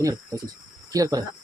Poner, así, así. Gira para iya. allá.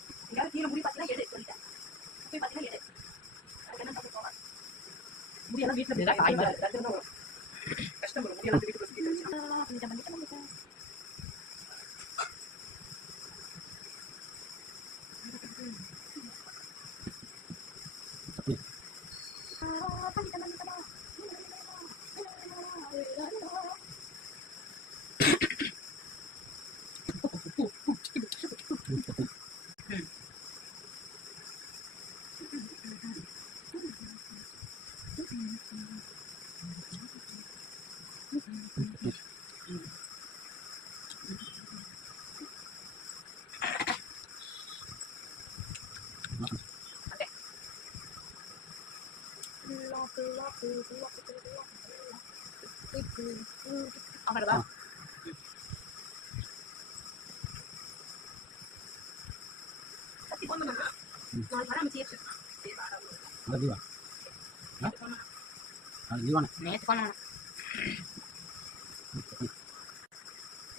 பண்ணணும்.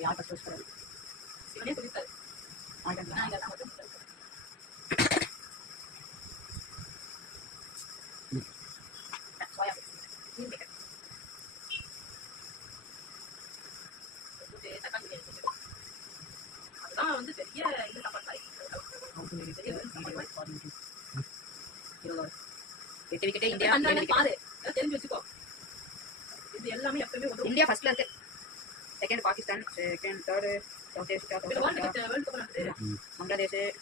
யார் first first வந்து பெரிய இது சாப்பாடு இந்தியா பாரு. தெரிஞ்சு வச்சுக்கோ. இது எல்லாமே எப்பவுமே இந்தியா ஃபர்ஸ்ட்ல இருக்கு. Second Pakistan second third South Asia South Africa Bangladesh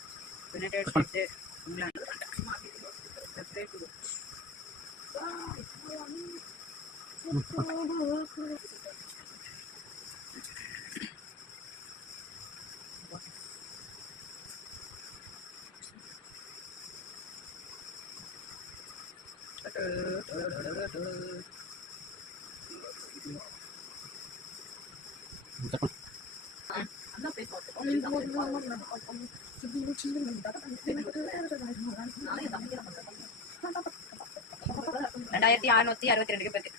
United States England ரெண்டாயிரத்தி அறுநூத்தி அறுபத்தி ரெண்டு பேருக்கு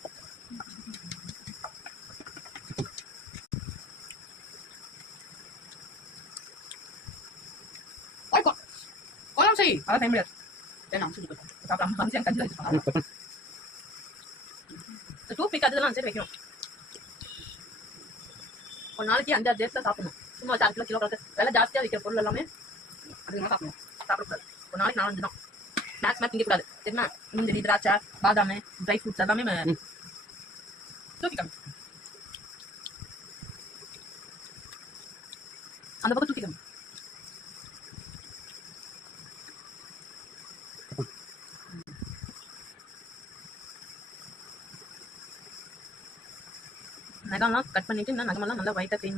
கோலம் செய் அதான் டைம் முடியாது நான் சொல்லி கொடுத்தேன் சாப்பிடாம ஃபங்க்ஷன் கஞ்சி வச்சு டூத் பிக் அதெல்லாம் சரி வைக்கணும் ஒரு நாளைக்கு அஞ்சாறு டேஸ்ல சாப்பிடணும் சும்மா வச்சு அரை கிலோ கிலோ கணக்கு விலை ஜாஸ்தியா விற்கிற பொருள் எல்லாமே அதிகமாக சாப்பிடணும் சாப்பிடக்கூடாது ஒரு நாளைக்கு நாலஞ்சு தான் ஸ்நாக்ஸ் மாதிரி திங்கக்கூடாது தெரியுமா முந்திரி திராட்சை பாதாம் ட்ரை ஃப்ரூட்ஸ் எல்லாமே ம- தூக்கிக்கணும் அந்த பக்கம் தூக்கிக்கணும் நகம்லாம் கட் பண்ணிட்டு இன்னும் நகமெல்லாம் நல்லா ஒயிட்டாக க்ளீன்